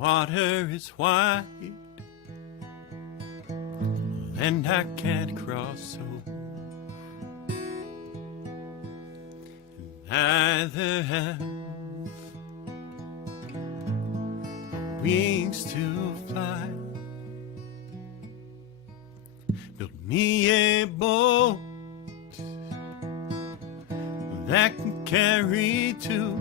water is white, and I can't cross over. Neither have wings to fly. Build me a boat that can carry two,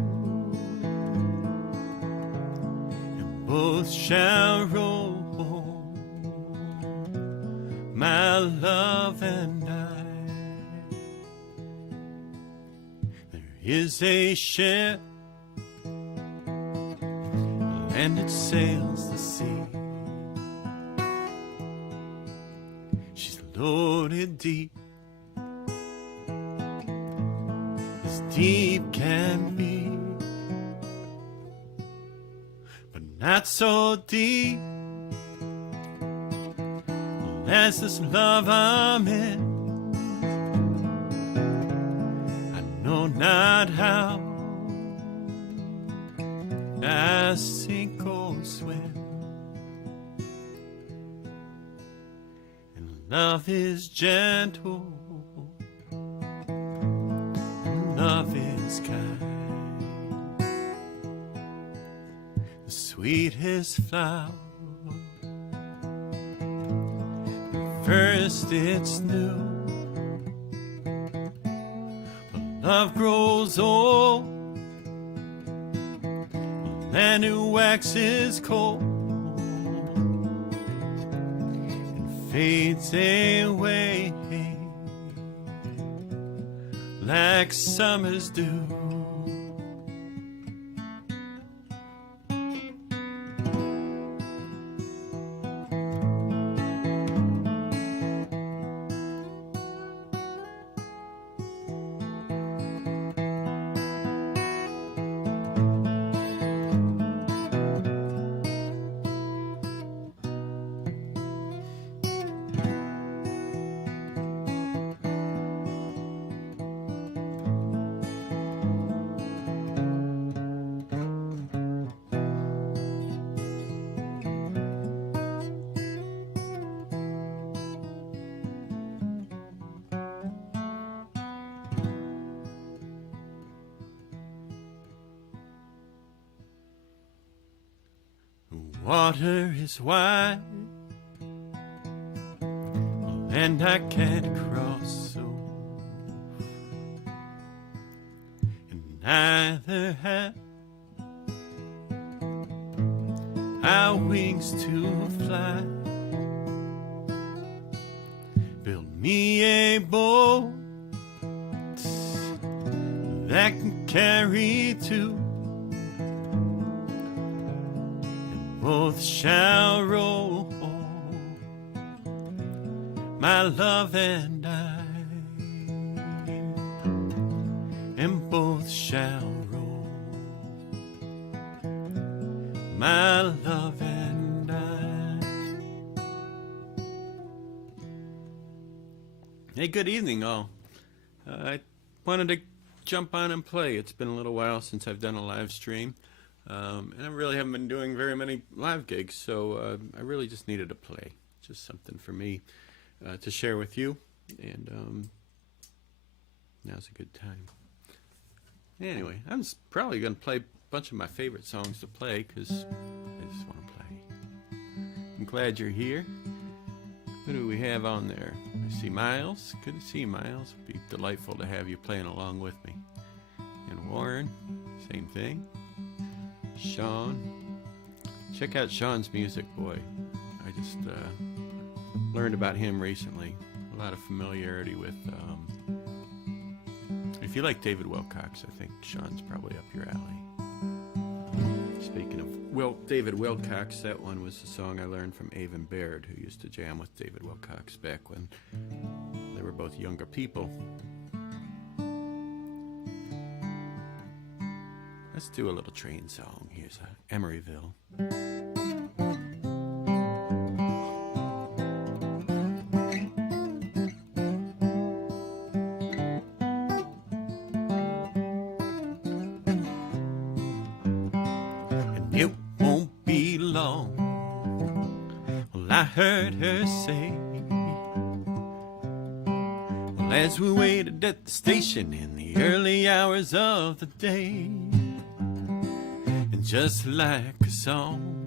and both shall roll, my love and I. There is a ship, and it sails the sea. She's loaded deep, as deep can be, but not so deep as this love I'm in. I know not how I sink or swim, and love is gentle, and love is kind. The sweetest flower, first it's new, but love grows old, and it waxes cold and fades away like summer's dew. Water is wide, and I can't cross over, and neither have I wings to fly. Build me a boat that can carry two, both shall roll, my love and I, and both shall roll, my love and I. Hey, good evening all. I wanted to jump on and play. It's been a little while since I've done a live stream. And I really haven't been doing very many live gigs, so I really just needed to play. Just something for me to share with you, and now's a good time. Anyway, I'm probably going to play a bunch of my favorite songs to play, because I just want to play. I'm glad you're here. Who do we have on there? I see Miles. Good to see you, Miles. It'd be delightful to have you playing along with me. And Warren, same thing. Sean, check out Sean's music, boy. I just learned about him recently. A lot of familiarity with, if you like David Wilcox, I think Sean's probably up your alley. Speaking of David Wilcox, that one was a song I learned from Avon Baird, who used to jam with David Wilcox back when they were both younger people. Let's do a little train song. Here's Emeryville. And it won't be long I heard her say. Well, as we waited at the station in the early hours of the day, and just like a song,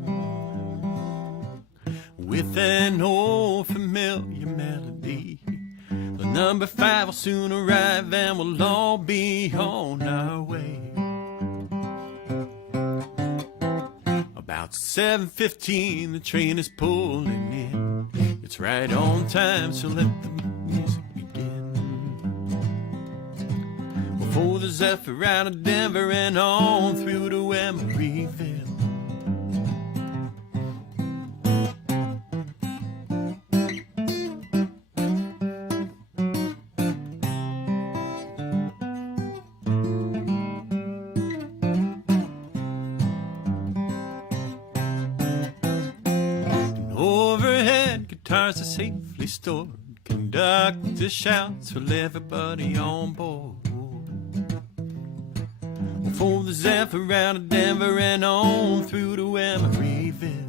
with an old familiar melody, the number 5 will soon arrive and we'll all be on our way. About 7:15, the train is pulling in. It's right on time, so let the music begin. We'll pull the Zephyr out of Denver and on through to Emeryville. Guitars are safely stored. Conductor shouts, will everybody on board? We'll fold the Zephyr out of Denver and on through to Emeryville.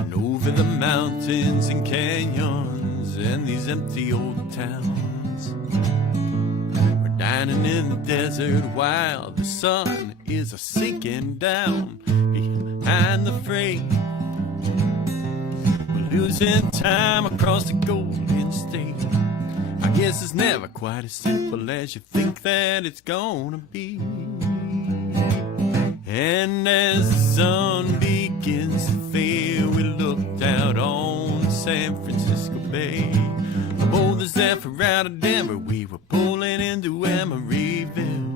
And over the mountains and canyons and these empty old towns, we're dining in the desert while the sun is a-sinking down behind the freight. We're losing time across the Golden State. I guess it's never quite as simple as you think that it's gonna be. And as the sun begins to fade, we looked out on San Francisco Bay. Aboard the Zephyr out of Denver, we were pulling into Emeryville.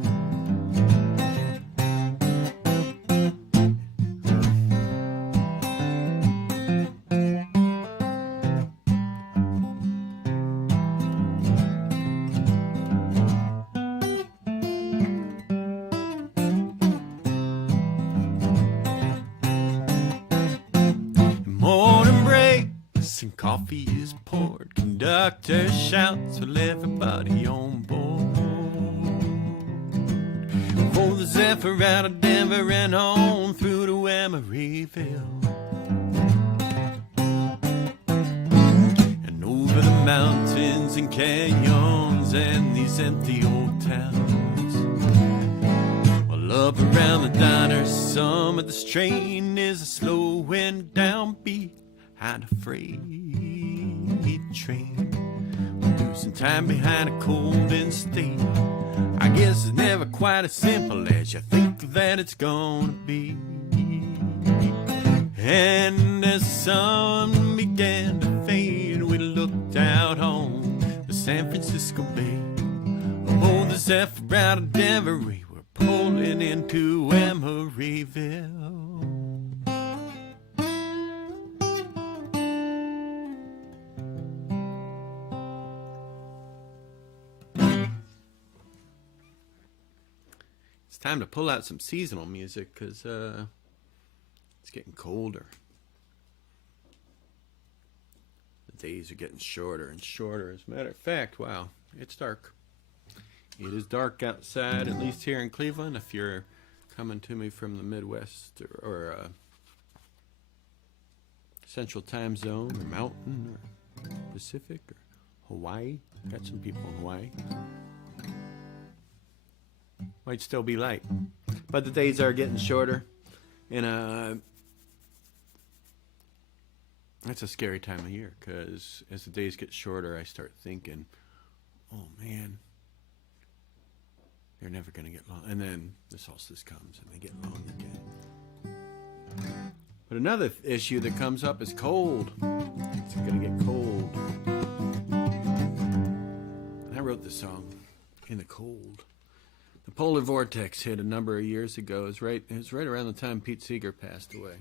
And coffee is poured. Conductor shouts, will everybody on board? For the Zephyr out of Denver and on through to Emeryville. And over the mountains and canyons and these empty old towns. Well, up around the diner, some of this train is a slowing down beat. Had a freight train. We're losing time behind a Golden State. I guess it's never quite as simple as you think that it's gonna be. And as the sun began to fade, we looked out on the San Francisco Bay. Aboard the Zephyr out of Denver, we were pulling into Emeryville. It's time to pull out some seasonal music because it's getting colder. The days are getting shorter and shorter. As a matter of fact, wow, it's dark. It is dark outside, at least here in Cleveland. If you're coming to me from the Midwest or Central Time Zone or Mountain or Pacific or Hawaii. Got some people in Hawaii. Might still be light, but the days are getting shorter, and that's a scary time of year because as the days get shorter, I start thinking, oh man, they're never going to get long. And then the solstice comes and they get long again. But another issue that comes up is cold. It's going to get cold. And I wrote this song, In the Cold. The polar vortex hit a number of years ago. It was right around the time Pete Seeger passed away.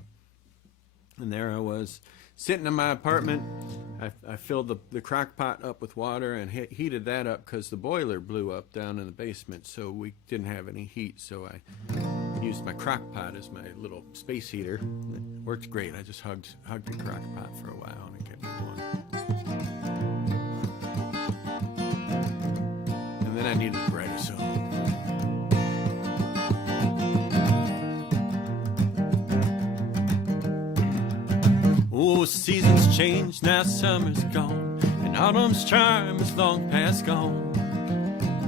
And there I was, sitting in my apartment. I filled the crock pot up with water and heated that up because the boiler blew up down in the basement, so we didn't have any heat. So I used my crock pot as my little space heater. It worked great. I just hugged the crock pot for a while and it kept me warm. And then I needed a brighter song. seasons change, now summer's gone, and autumn's charm is long past gone.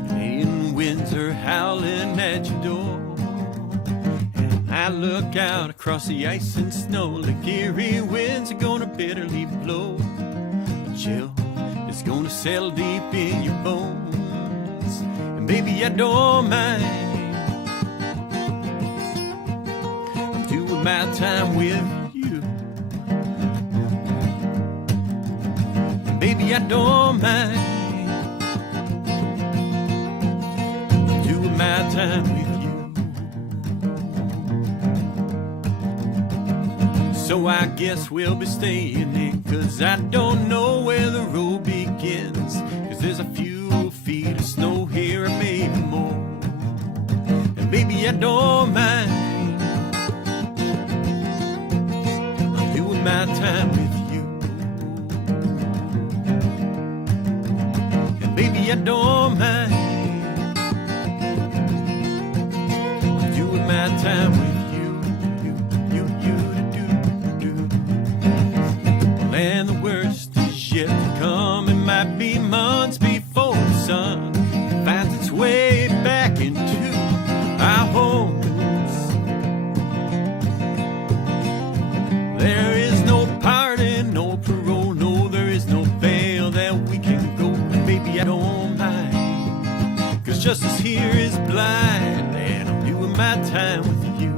Canadian winds are howling at your door, and I look out across the ice and snow. Like Erie winds are gonna bitterly blow. A chill is gonna settle deep in your bones, and baby, I don't mind. I'm doing my time with you, and baby, I don't mind. I'm doing my time with you. So I guess we'll be staying in, 'cause I don't know where the road begins. 'Cause there's a few feet of snow here or maybe more, and baby, I don't mind. I'm doing my time with you, and baby, I don't mind. I'm doing my time with you. And the worst is yet to come. It might be months before the sun finds its way back into our homes. There is no pardon, no parole, no, there is no bail that we can go. And baby, I don't mind, 'cause justice here is blind, and I'm doing my time with you.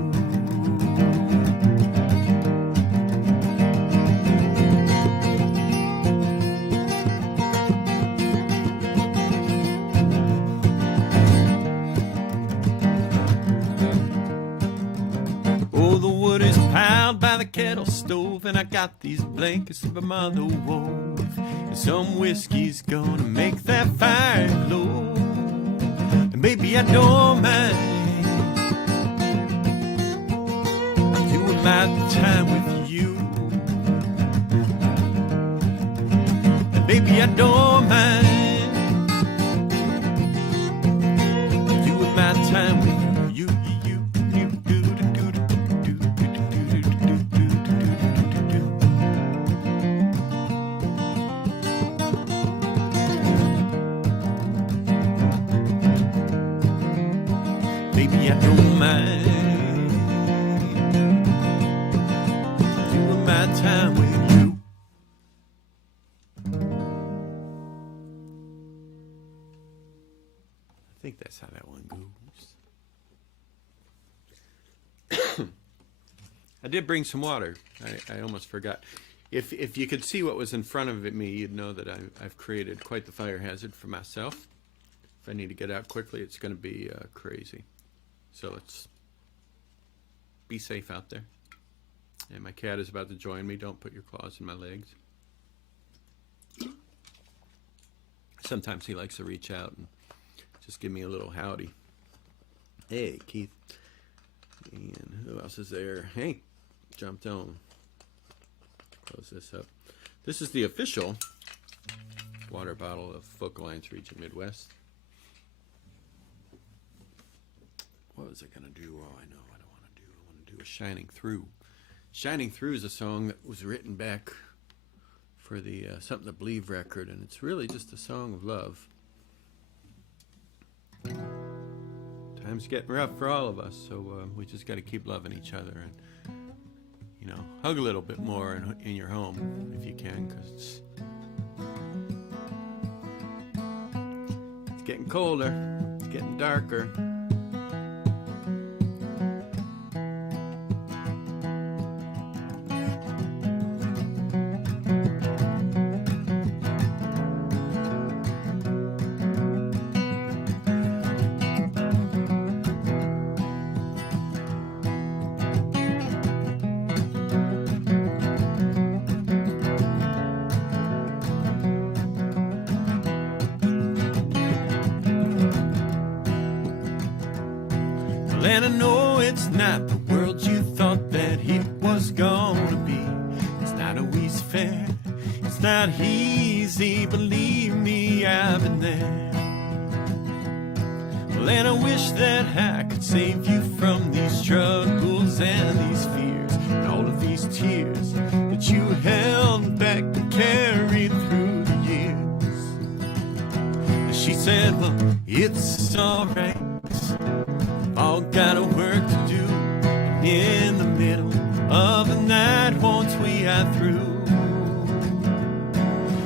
The wood is piled by the kettle stove, and I got these blankets that my mother wove, and some whiskey's gonna make that fire glow, and baby, I don't mind. I'm doing my time with you, and baby, I don't mind. I'm doing my time with you. Baby, I don't mind. Doing my time with you. I think that's how that one goes. I did bring some water. I almost forgot. If you could see what was in front of me, you'd know that I've created quite the fire hazard for myself. If I need to get out quickly, it's going to be crazy. So let's be safe out there. And my cat is about to join me. Don't put your claws in my legs. Sometimes he likes to reach out and just give me a little howdy. Hey, Keith. And who else is there? Hey, jumped on. Close this up. This is the official water bottle of Folk Alliance Region Midwest. What was I going to do? Oh, I know what I want to do. I want to do a Shining Through. Shining Through is a song that was written back for the Something to Believe record, and it's really just a song of love. Time's getting rough for all of us, so we just got to keep loving each other and, you know, hug a little bit more in your home if you can, because it's getting colder, it's getting darker. And I know it's not the world you thought that it was gonna be. It's not always fair, it's not easy, believe me, I've been there. Well, and I wish that I could save you from these struggles and these fears and all of these tears that that you held back and carried through the years. And she said, well, it's alright, all got a work to do. And in the middle of the night, once we are through,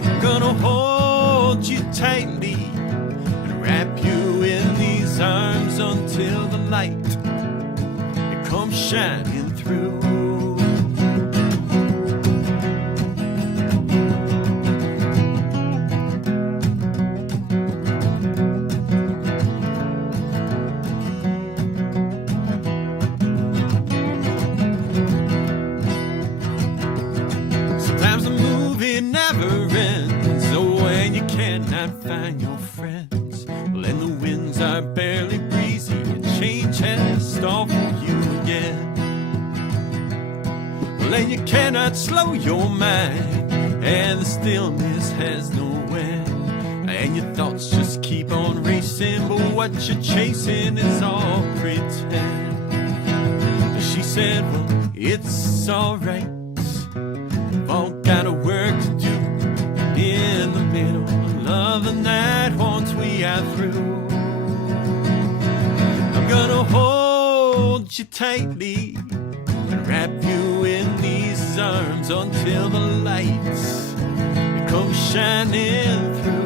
I'm gonna hold you tightly and wrap you in these arms until the light it comes shining through. Sometimes the movie never ends, oh, when you cannot find your friends. Well, and the winds are barely breezy, and change has stalled for you again. Well, and you cannot slow your mind, and the stillness has no end. And your thoughts just keep on racing, but what you're chasing is all pretend. She said, well, it's alright, we've all got a work to do. In the middle of the night, once we are through, I'm gonna hold you tightly and wrap you in these arms until the lights come shining through.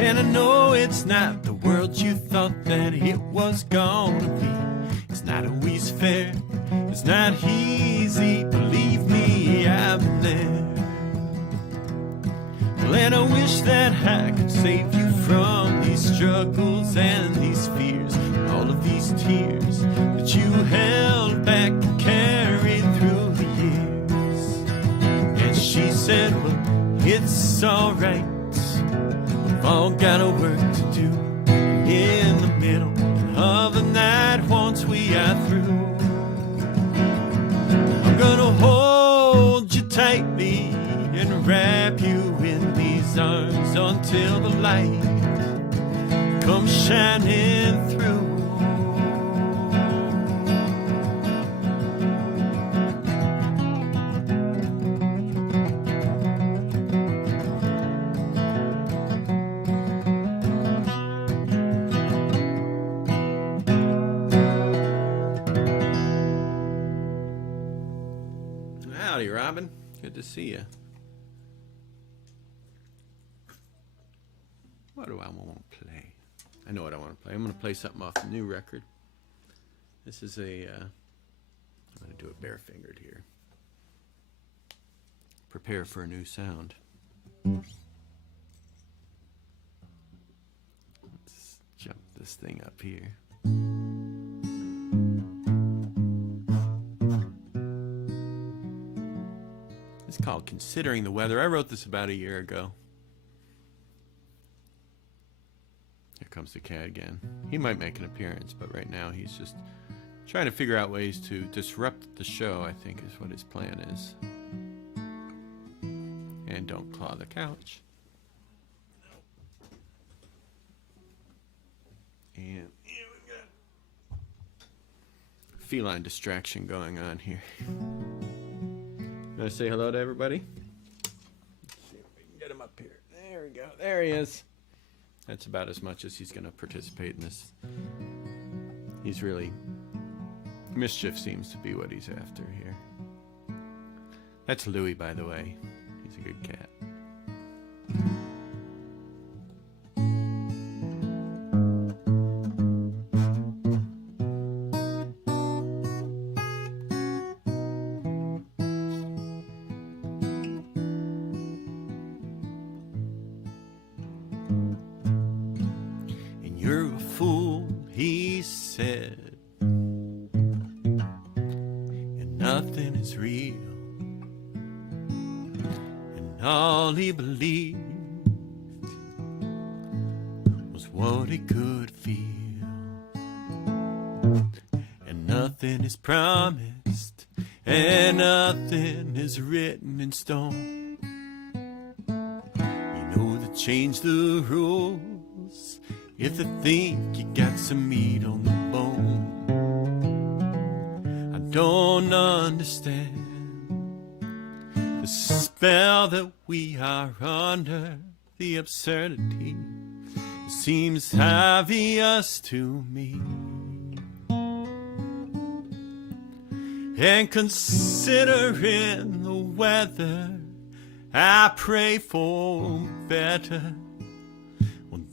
And I know it's not the world you thought that it was gonna be. It's not always fair, it's not easy, believe me, I've been there. Well, and I wish that I could save you from these struggles and these fears, and all of these tears that you held back and carried through the years. And she said, well, it's alright, we've all got a work to do. In the middle of the night, once we are through, I'm gonna hold you tightly and wrap you in these arms until the light comes shining through. Howdy, Robin. Good to see you. What do I want to play? I know what I want to play. I'm going to play something off the new record. This is a, I'm going to do it bare-fingered here. Prepare for a new sound. Let's jump this thing up here. It's called Considering the Weather. I wrote this about a year ago. Here comes the cat again. He might make an appearance, but right now he's just trying to figure out ways to disrupt the show, I think is what his plan is. And don't claw the couch. And here we got feline distraction going on here. Gonna say hello to everybody? Let's see if we can get him up here. There we go. There he is. That's about as much as he's gonna participate in this. He's really... mischief seems to be what he's after here. That's Louie, by the way. He's a good cat. nothing is real, and all he believed was what he could feel. And nothing is promised, and nothing is written in stone. You know they change the rules if they think you got some meat on the bone. I don't understand the spell that we are under, the absurdity. It seems obvious to me. And considering the weather, I pray for better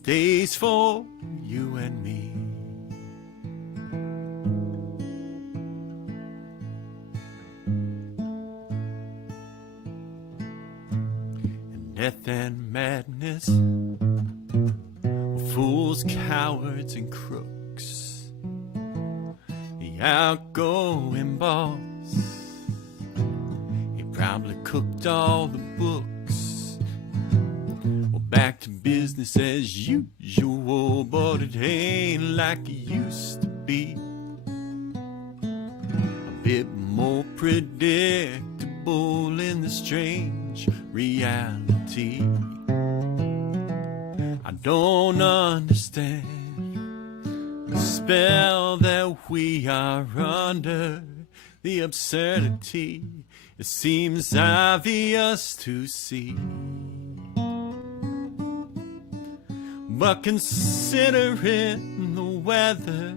days for you and me. And death and madness, fools, cowards, and crooks, the outgoing boss, he probably cooked all the books. Well, back to business as usual, but it ain't like it used to be. A bit more predictable in the strange reality. I don't understand the spell that we are under, the absurdity. It seems obvious to see. But considering the weather,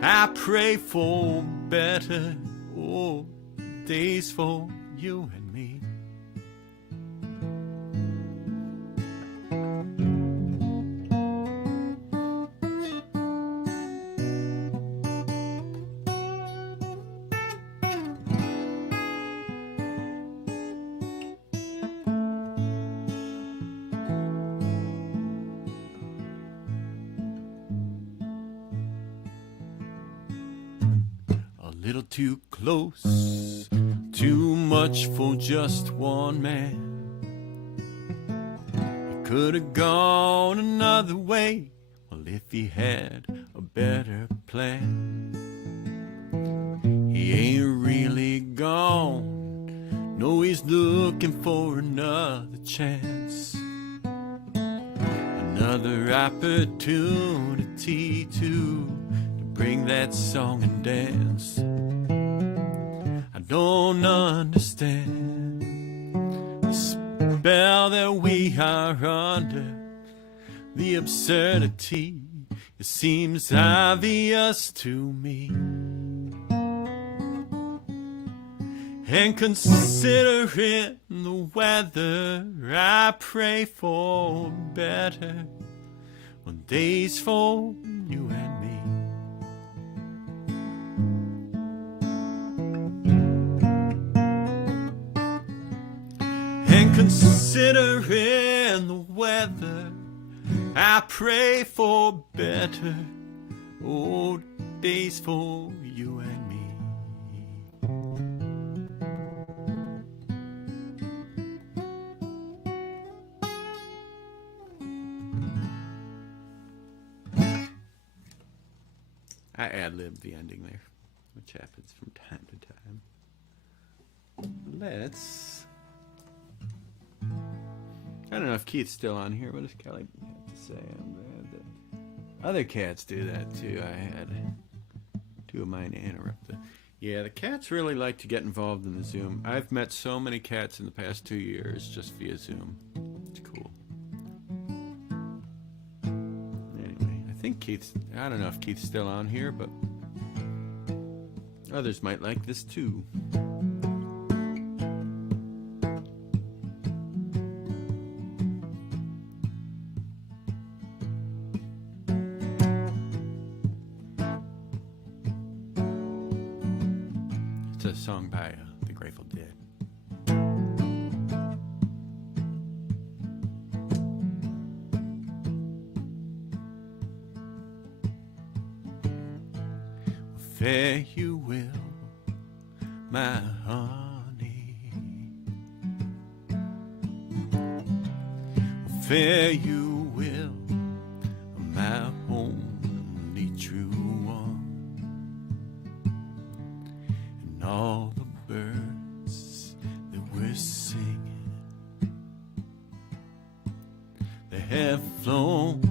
I pray for better, oh, days for you and me. A little too close, too much for just one man. He could have gone another way, well, if he had a better plan. He ain't really gone, no, he's looking for another chance, another opportunity to bring that song and dance. I don't understand the spell that we are under, the absurdity. It seems obvious to me. And considering the weather, I pray for better days for you and me. And considering the weather, I pray for better, oh, days for you and me. I ad-libbed the ending there, which happens from time to time. Let's... I don't know if Keith's still on here. What does Kelly have to say? I'm glad that other cats do that too. I had two of mine interrupt the... Yeah, the cats really like to get involved in the Zoom. I've met so many cats in the past 2 years just via Zoom. It's cool. Anyway, I think Keith's... I don't know if Keith's still on here, but others might like this too. It's a song by the Grateful Dead. Fare you will, my honey. Fare you well, my only true one, and all the birds that were singing, they have flown,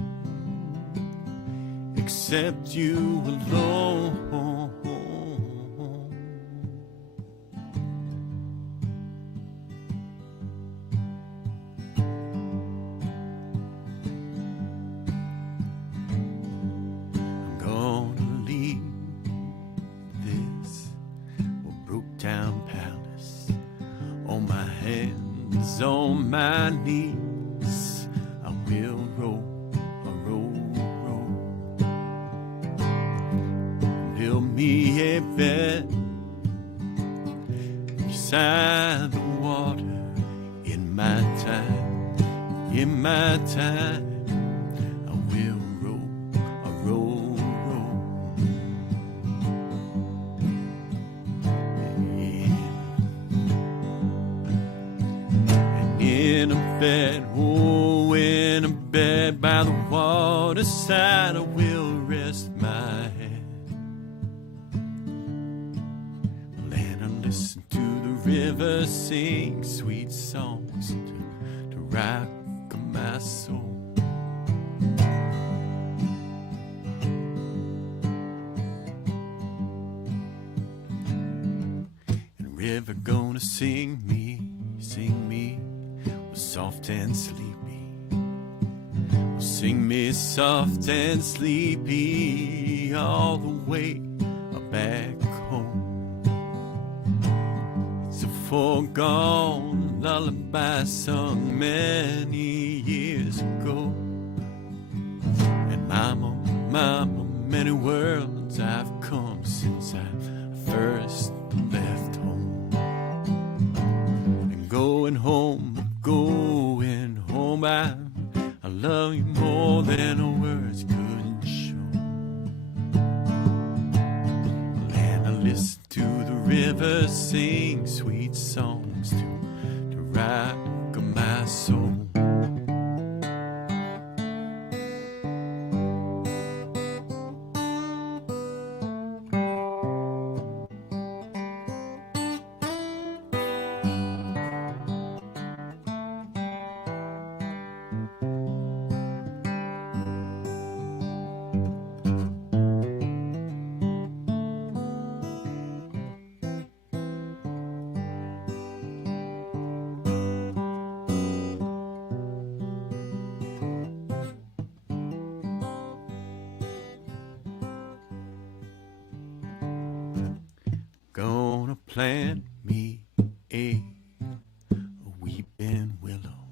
except you alone. I'm gonna leave this Mosbrook town palace on my hands, on my knees. I will roll, build me a bed beside the water. In my time, I will roll. And in a bed, oh, in a bed by the waterside, I will rest my head. And listen to the river sing sweet songs to rock my soul. And river gonna sing me soft and sleepy. Sing me soft and sleepy all the way back home. It's a forgone lullaby sung many years ago. And mama, many worlds I've come since I first left home. And going home, I love you more than words couldn't show. And I listen to the river sing sweet songs to rock my soul. Gonna plant me a weeping willow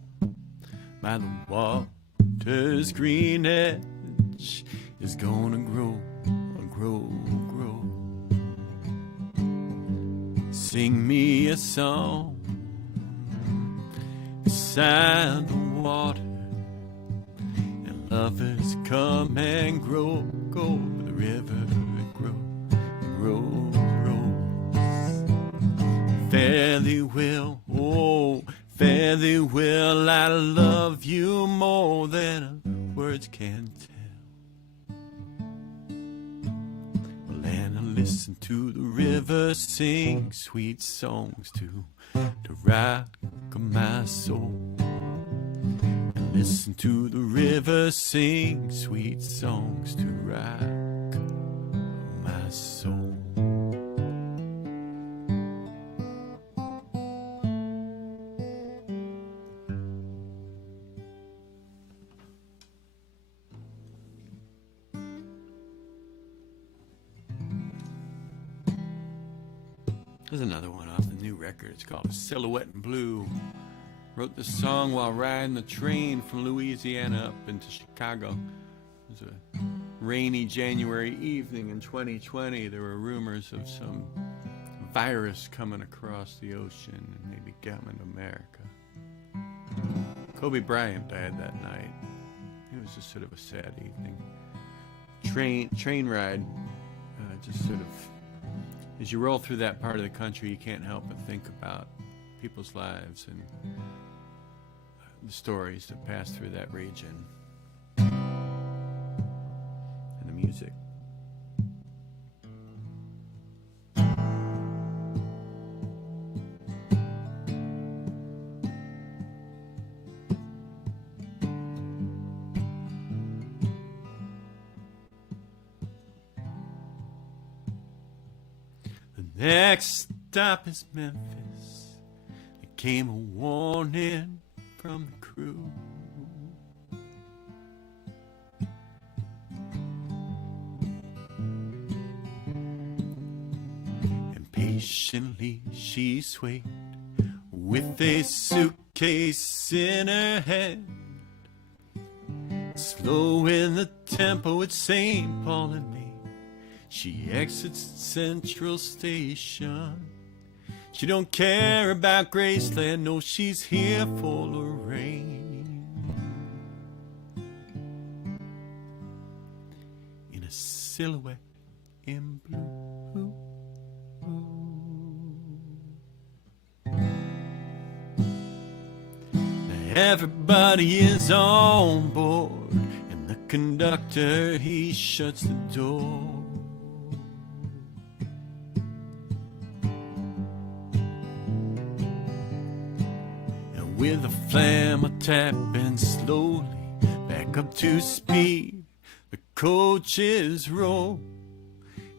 by the water's green edge. Is gonna grow. Sing me a song beside the water, and lovers come and grow. Go the river and grow. Fare thee well, oh, fare thee well. I love you more than words can tell. Well, and I listen to the river sing sweet songs to rock my soul. And listen to the river sing sweet songs to rock my soul. There's another one off the new record. It's called Silhouette in Blue. Wrote this song while riding the train from Louisiana up into Chicago. It was a rainy January evening in 2020. There were rumors of some virus coming across the ocean and maybe coming to America. Kobe Bryant died that night. It was just sort of a sad evening. Train ride just sort of as you roll through that part of the country, you can't help but think about people's lives and the stories that pass through that region and the music. The next stop is Memphis. There came a warning from the crew. And patiently she swayed with a suitcase in her hand, slowing the tempo at St. Paul and Main. She exits Central Station. She don't care about Graceland, no, she's here for Lorraine. In a silhouette in blue. Now everybody is on board, and the conductor, he shuts the door. With a flam a tapping slowly back up to speed, the coaches roll,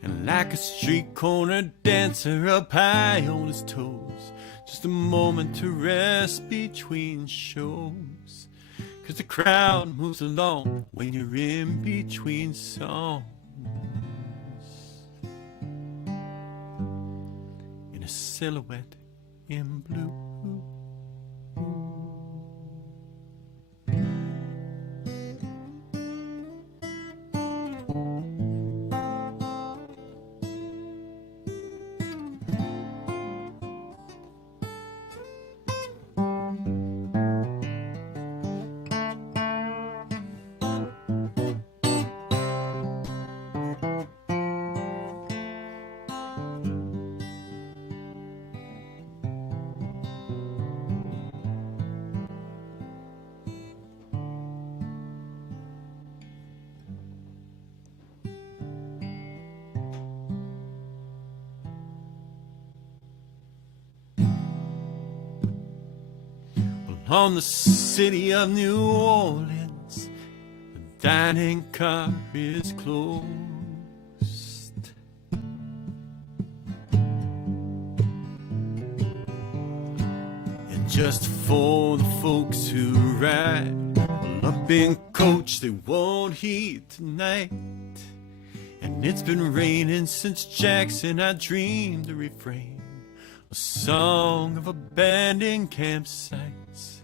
and like a street corner dancer up high on his toes, just a moment to rest between shows, 'cause the crowd moves along when you're in between songs. In a silhouette in blue. On the city of New Orleans, the dining car is closed. And just for the folks who ride, well, up in coach, they won't heat tonight. And it's been raining since Jackson. I dreamed the refrain, a song of abandoned campsites.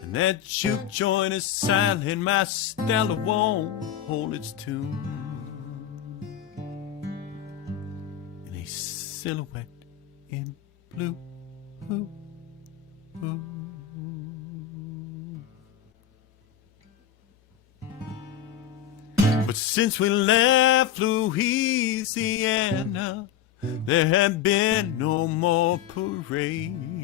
And that juke joint is silent, my Stella won't hold its tune. In a silhouette in blue. But since we left Louisiana, there have been no more parades.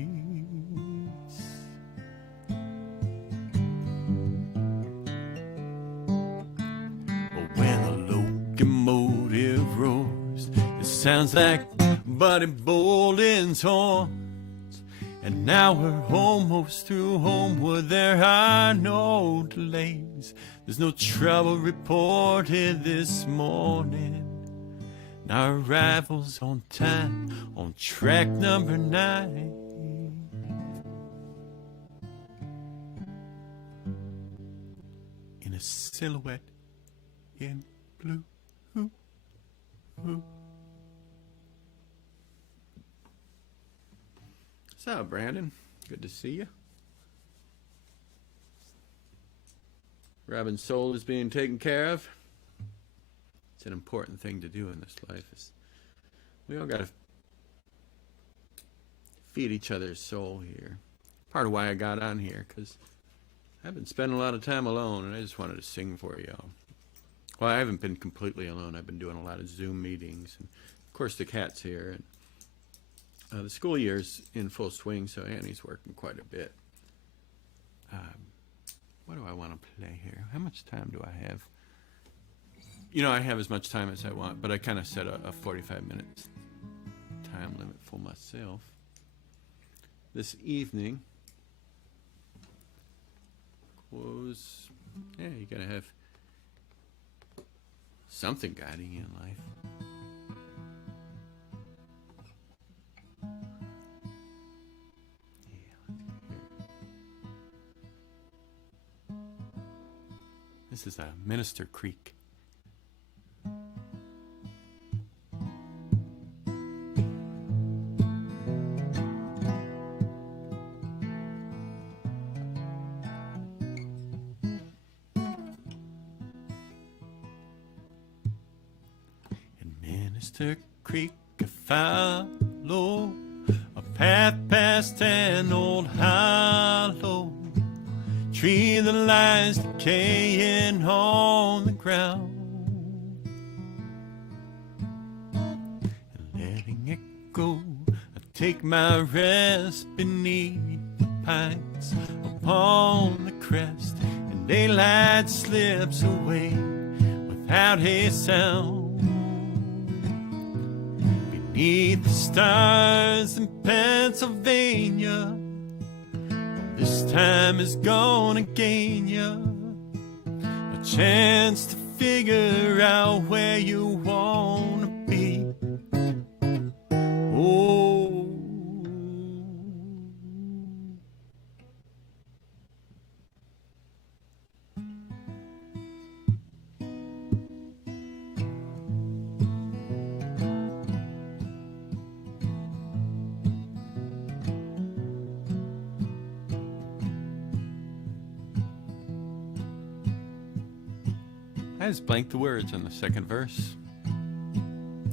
Locomotive roars, it sounds like Buddy Bolin's horns. And now we're almost through Homewood, there are no delays. There's no trouble reported this morning. And our arrival's on time on track number 9. In a silhouette in blue. So, Brandon, good to see you. Robin's soul is being taken care of. It's an important thing to do in this life. We all got to feed each other's soul here. Part of why I got on here, because I've been spending a lot of time alone, and I just wanted to sing for y'all. Well, I haven't been completely alone. I've been doing a lot of Zoom meetings and course, the cat's here. And the school year's in full swing, so Annie's working quite a bit. What do I want to play here? How much time do I have? You know, I have as much time as I want, but I kind of set a 45 minutes time limit for myself. This evening was, yeah, you gotta have something guiding you in life. This is Minister Creek. In Minister Creek, I follow a path past an old hollow tree that lies decaying on the ground, and letting it go, I take my rest beneath the pines upon the crest, and daylight slips away without a sound. Beneath the stars in Pennsylvania, this time is gonna gain you a chance to figure out where you wanna be. Oh, I just blanked the words on the second verse.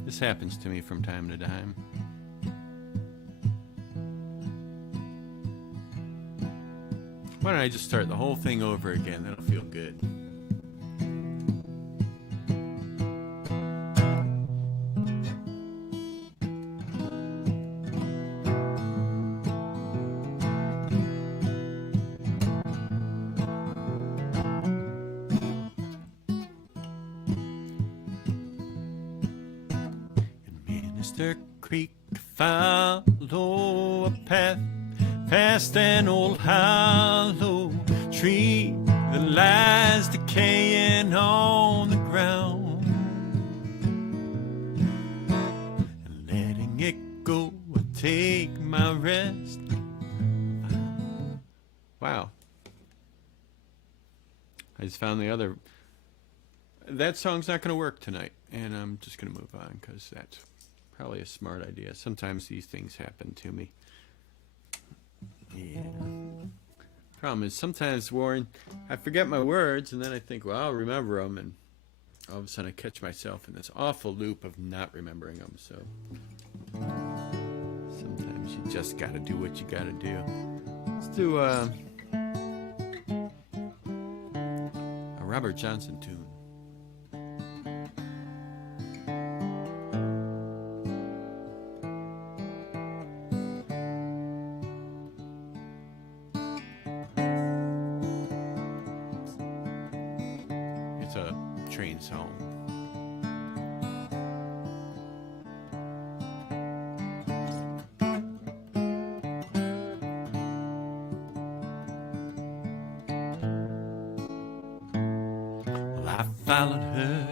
This happens to me from time to time. Why don't I just start the whole thing over again? That'll feel good. Minister Creek, follow a path past an old hollow tree that lies decaying on the ground, and letting it go, I take my rest. Wow. I just found the other. That song's not going to work tonight, and I'm just going to move on because that's probably a smart idea. Sometimes these things happen to me. Yeah. Problem is, sometimes, Warren, I forget my words, and then I think, well, I'll remember them, and all of a sudden I catch myself in this awful loop of not remembering them. So sometimes you just got to do what you got to do. Let's do a Robert Johnson tune. It's a train song. Well, I followed her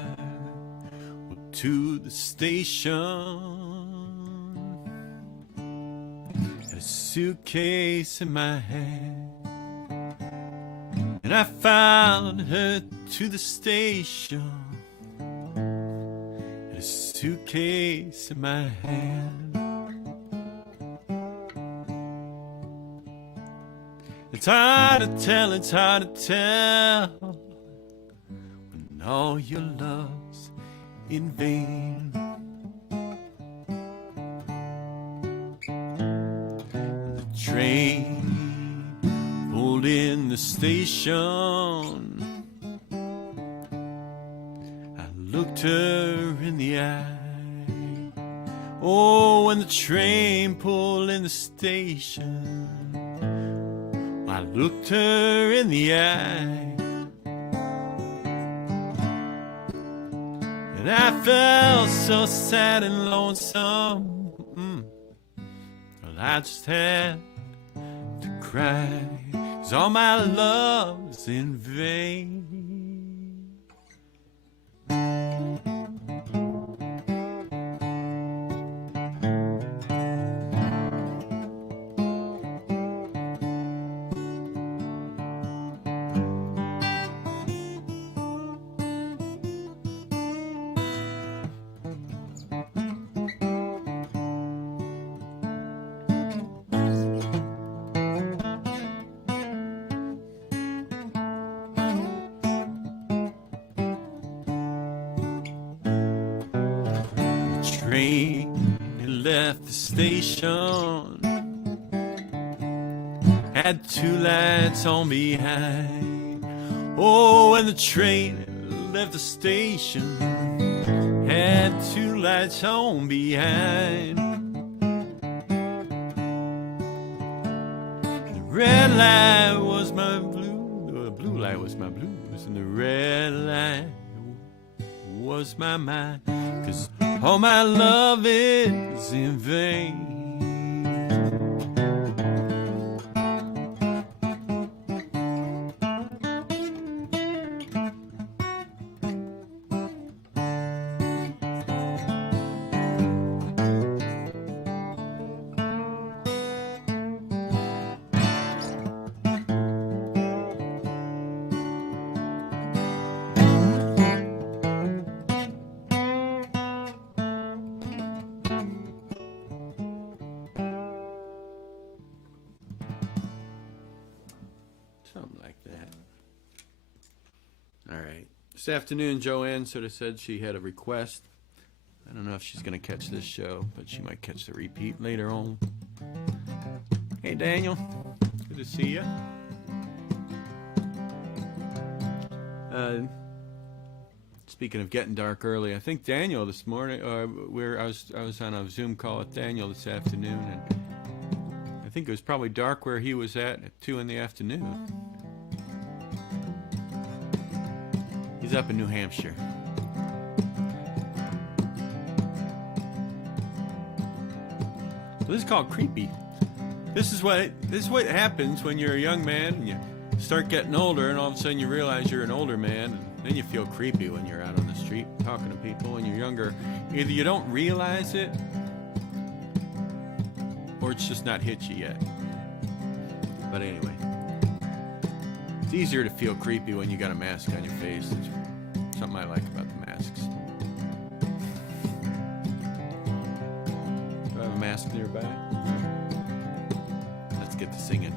to the station, had a suitcase in my hand. And I followed her to the station, and a suitcase in my hand. It's hard to tell, it's hard to tell, when all your love's in vain. The train pulled in the station. I looked her in the eye. Oh, when the train pulled in the station, I looked her in the eye, and I felt so sad and lonesome. Well, I just had to cry, 'cause all my love's in vain. Train had left the station, had two lights on behind. Oh, when the train left the station, had two lights on behind. The red light was my blue, the blue light was my blues, and the red light was my mind, 'cause all my love is in vain. Something like that. All right. This afternoon, Joanne sort of said she had a request. I don't know if she's going to catch this show, but she might catch the repeat later on. Hey, Daniel. Good to see you. Speaking of getting dark early, I think Daniel this morning, I was on a Zoom call with Daniel this afternoon, and I think it was probably dark where he was at 2 in the afternoon. He's up in New Hampshire. So this is called creepy. This is what happens when you're a young man and you start getting older, and all of a sudden you realize you're an older man, and then you feel creepy when you're out on the street talking to people when you're younger. Either you don't realize it, or it's just not hit you yet. But anyway, it's easier to feel creepy when you got a mask on your face. It's something I like about the masks. Do I have a mask nearby? Let's get to singing.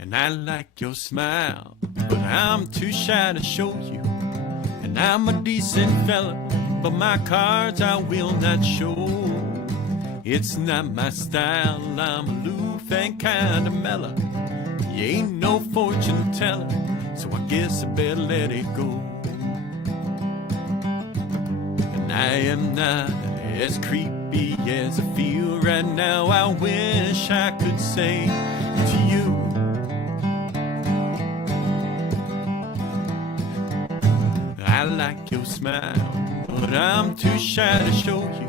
And I like your smile, but I'm too shy to show you. And I'm a decent fella, but my cards I will not show. It's not my style, I'm aloof and kinda mellow. You ain't no fortune teller, so I guess I better let it go. And I am not as creepy as I feel right now. I wish I could say to you, I like your smile, but I'm too shy to show you.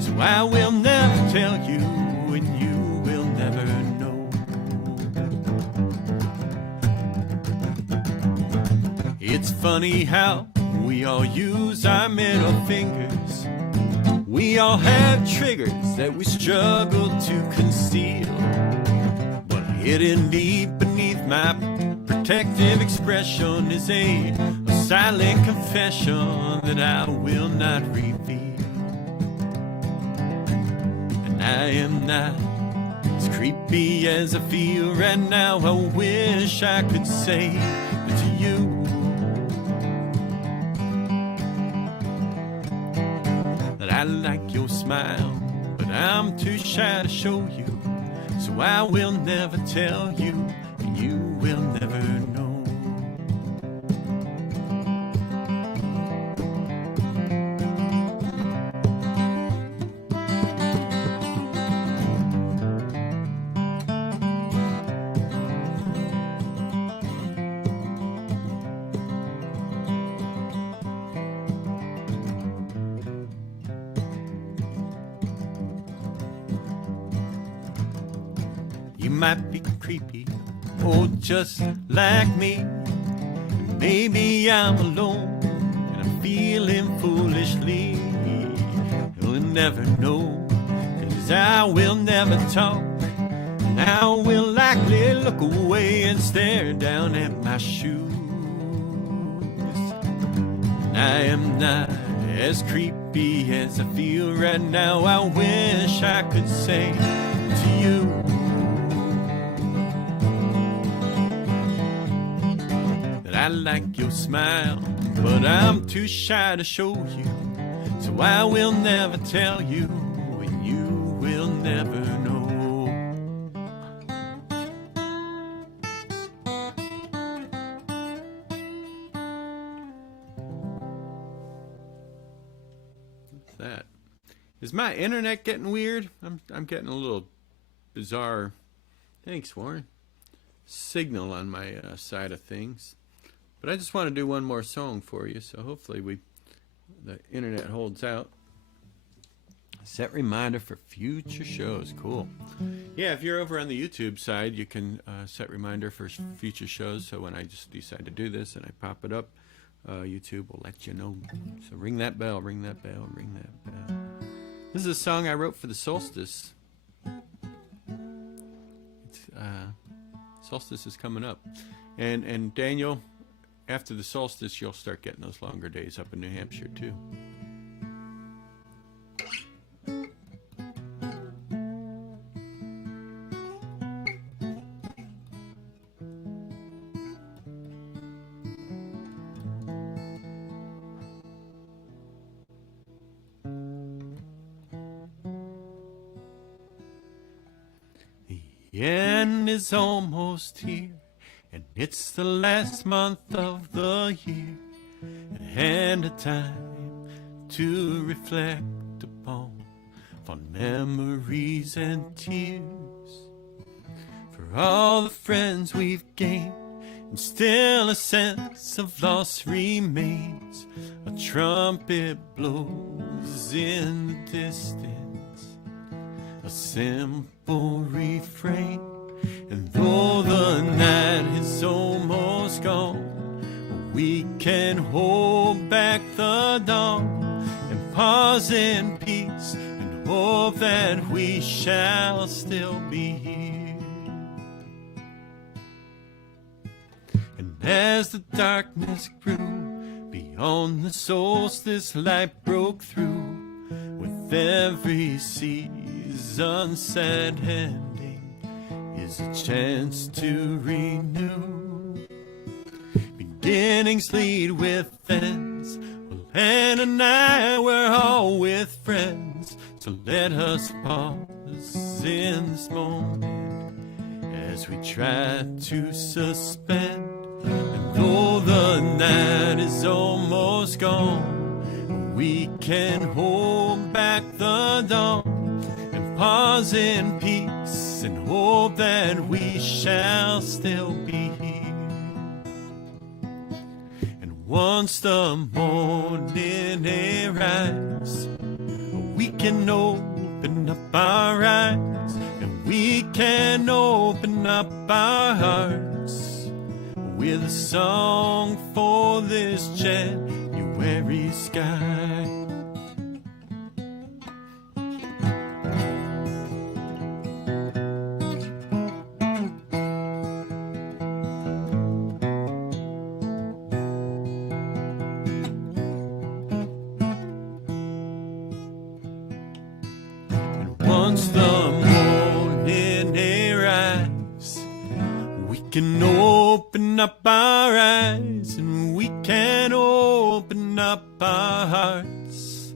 So I will never tell you, and you will never know. It's funny how we all use our middle fingers. We all have triggers that we struggle to conceal. But hidden deep beneath my protective expression is a silent confession that I will not reveal. And I am not as creepy as I feel right now. I wish I could say to you that I like your smile, but I'm too shy to show you. So I will never tell you, and you will never know. You might be creepy, or just like me. Maybe I'm alone, and I'm feeling foolishly. You'll never know, 'cause I will never talk. I will likely look away and stare down at my shoes. And I am not as creepy as I feel right now. I wish I could say to you, I like your smile, but I'm too shy to show you. So I will never tell you, and you will never know. What's that? Is my internet getting weird? I'm getting a little bizarre. Thanks, Warren. Signal on my side of things. But I just want to do one more song for you, so hopefully the internet holds out. Set reminder for future shows. Cool. Yeah, if you're over on the YouTube side, you can set reminder for future shows, so when I just decide to do this and I pop it up, YouTube will let you know. So ring that bell, ring that bell, ring that bell. This is a song I wrote for the solstice. Solstice is coming up. And Daniel, after the solstice, you'll start getting those longer days up in New Hampshire, too. The end is almost here, and it's the last month of the year, and a time to reflect upon fond memories and tears. For all the friends we've gained, and still a sense of loss remains. A trumpet blows in the distance, a simple refrain. And though the night is almost gone, we can hold back the dawn and pause in peace and hope that we shall still be here. And as the darkness grew, beyond the solstice light broke through. With every season sad ending is a chance to renew. Beginnings lead with ends. Well, Ann and I were all with friends. So let us pause in this moment as we try to suspend. And though the night is almost gone, we can hold back the dawn and pause in peace and hope that we shall still be here. And once the morning arrives, we can open up our eyes and we can open up our hearts with a song for this January sky. Once the morning arrives, we can open up our eyes and we can open up our hearts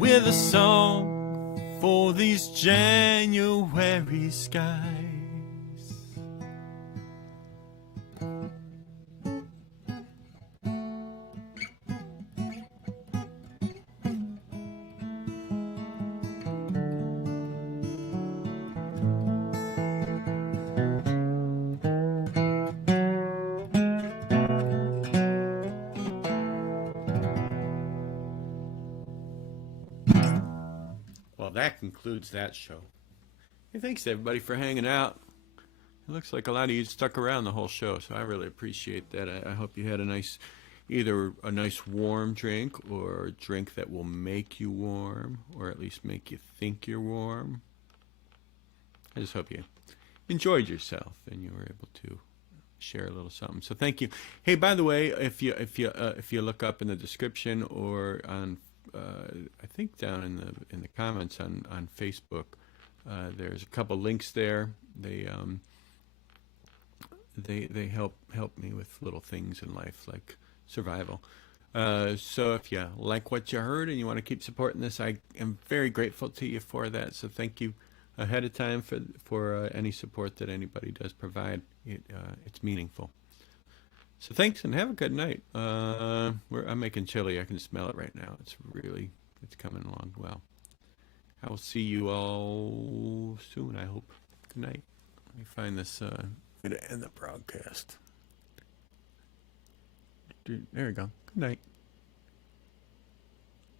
with a song for these January skies. Well, that concludes that show. Hey, thanks everybody for hanging out. It looks like a lot of you stuck around the whole show, so I really appreciate that. I hope you had either a nice warm drink or a drink that will make you warm, or at least make you think you're warm. I just hope you enjoyed yourself and you were able to share a little something. So thank you. Hey, by the way, if you look up in the description or on I think down in the comments on Facebook, there's a couple links there. They help me with little things in life like survival. So if you like what you heard and you want to keep supporting this, I am very grateful to you for that. So thank you ahead of time for any support that anybody does provide. It's meaningful. So thanks and have a good night. I'm making chili. I can smell it right now. It's coming along well. I will see you all soon, I hope. Good night. Let me find this. I'm going to end the broadcast. There we go. Good night.